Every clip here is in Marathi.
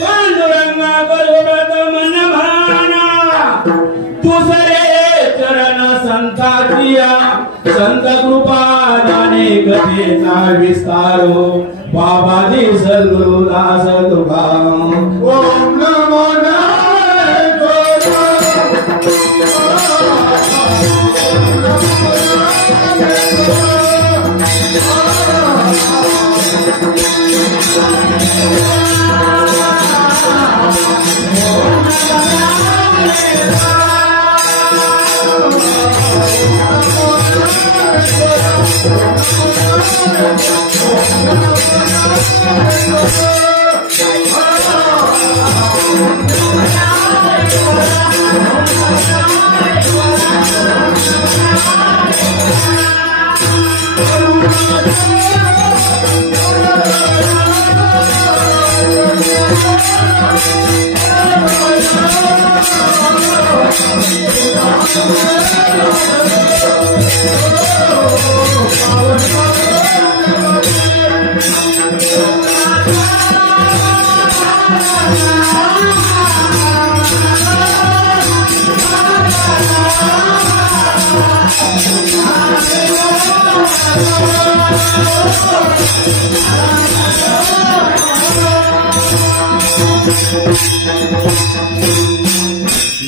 पांडुरंगा करुणत मन भाना तुझरे चरण संताचिया संत कृपा जाणे कथेचा विस्तारो बाबाजी सद्गुरुदास तुका ओम नमो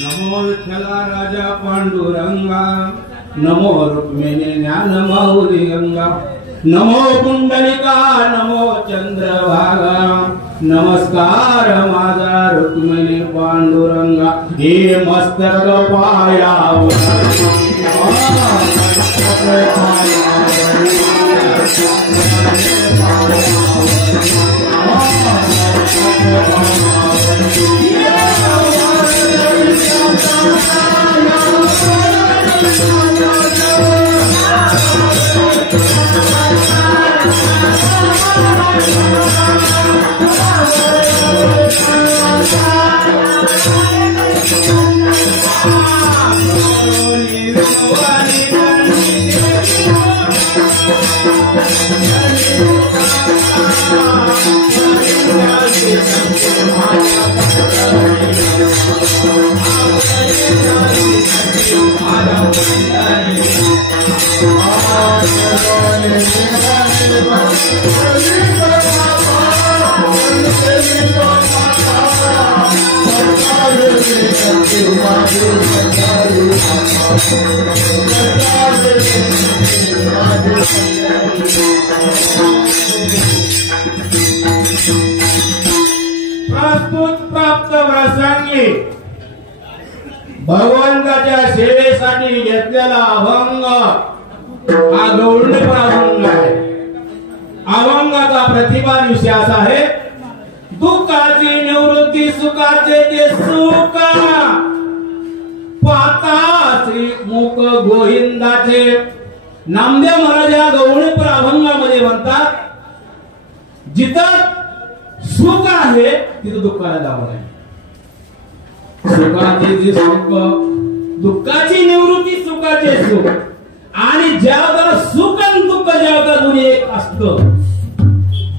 नमो विठ्ठला राजा पांडुरंगा नमो रुक्मिणी ज्ञान माऊली गंगा नमो पुंडलिका नमो चंद्रभागा नमस्कार माझा रुक्मिणी पांडुरंगा हे मस्तक पायावर प्रस्तुत प्राप्त प्रसंगी भगवंताच्या सेवेसाठी घेतलेला अभंग हा गौरवपूर्ण अभंग आहे. अभंगाचा प्रतिभा विषय असा आहे दुःखाची निवृत्ती सुखाचे ते सुख पाता श्री मुख गोविंदाचे. नामदेव महाराज या गौरवपूर्ण अभंगामध्ये म्हणतात जिथं सुख आहे तिथं दुःखाला जावं नाही. सुखाचे जे सुख दुःखाची निवृत्ती सुखाचे सुख आणि ज्याला सुख आणि दुःख ज्याला दोन्ही एक असतं.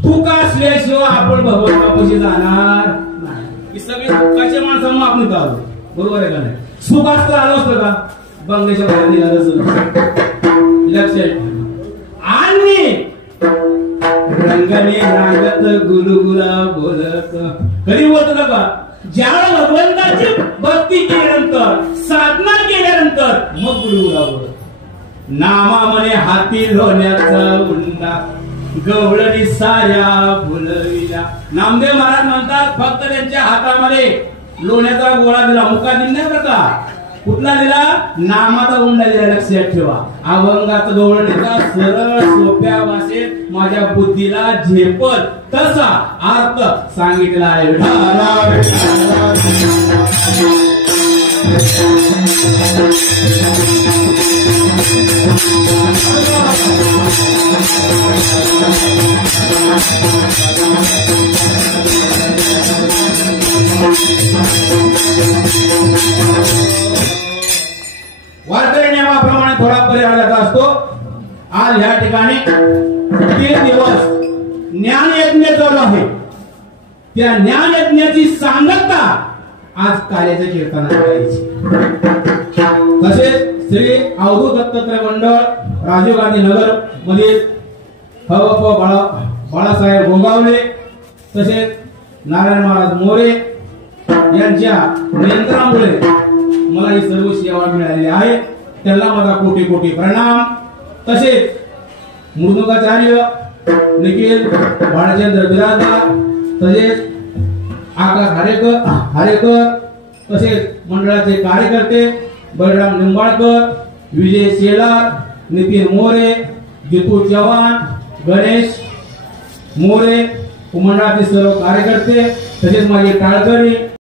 दुःख असल्याशिवाय आपण भगवंतापाशी जाणार नाही. ही सगळी दुःखाच्या माणसांना आपण जाऊ बरोबर आहे का नाही. सुख असतं आलं असतं का बंगल्याच्या बाहेर निघालं लक्षात. आणि रंगाने रागत गुलगुला बोलत कधी बोलत का ज्यावेळेला भगवंताची भक्ती केल्यानंतर साधना केल्यानंतर मग गुलगुला बोलत. नामा म्हणे हाती लोण्याचा उंडा गवळणी साऱ्या फुलविला. नामदेव महाराज म्हणतात फक्त त्यांच्या हातामध्ये लोण्याचा गोळा दिला मुका दिला नाही बरं का. कुठला दिला नामाचा उंडा दिला लक्षात ठेवा. अभंगात गवळणीचा सरळ सोप्या भाषेत माझ्या बुद्धीला झेपल तसा अर्थ सांगितला आहे. वारकरी नियमाप्रमाणे थोडा परिहार जात असतो. आज ह्या ठिकाणी 3 दिवस ज्ञान यज्ञ चालू आहे. त्या ज्ञान यज्ञाची सांगता आज कार्याच्या कीर्तनात करायची. तसेच श्री अवधूत दत्तात्रय मंडळ राजीव गांधी नगर मधील हवप बाळासाहेब गोगावले तसेच नारायण महाराज मोरे यांच्या नियंत्रणामुळे मला ही सर्व सेवा मिळालेली आहे. त्यांना माझा कोटी कोटी प्रणाम. तसेच मृदुंगाचार्य निखिल बाळचंद्र बिराजदार तसेच आकाश हारेकर तसेच मंडळाचे कार्यकर्ते बळराम निंबाळकर, विजय शेलार, नितीन मोरे, जितू चव्हाण, गणेश मोरे, मंडळाचे सर्व कार्यकर्ते तसेच माझे टाळकरी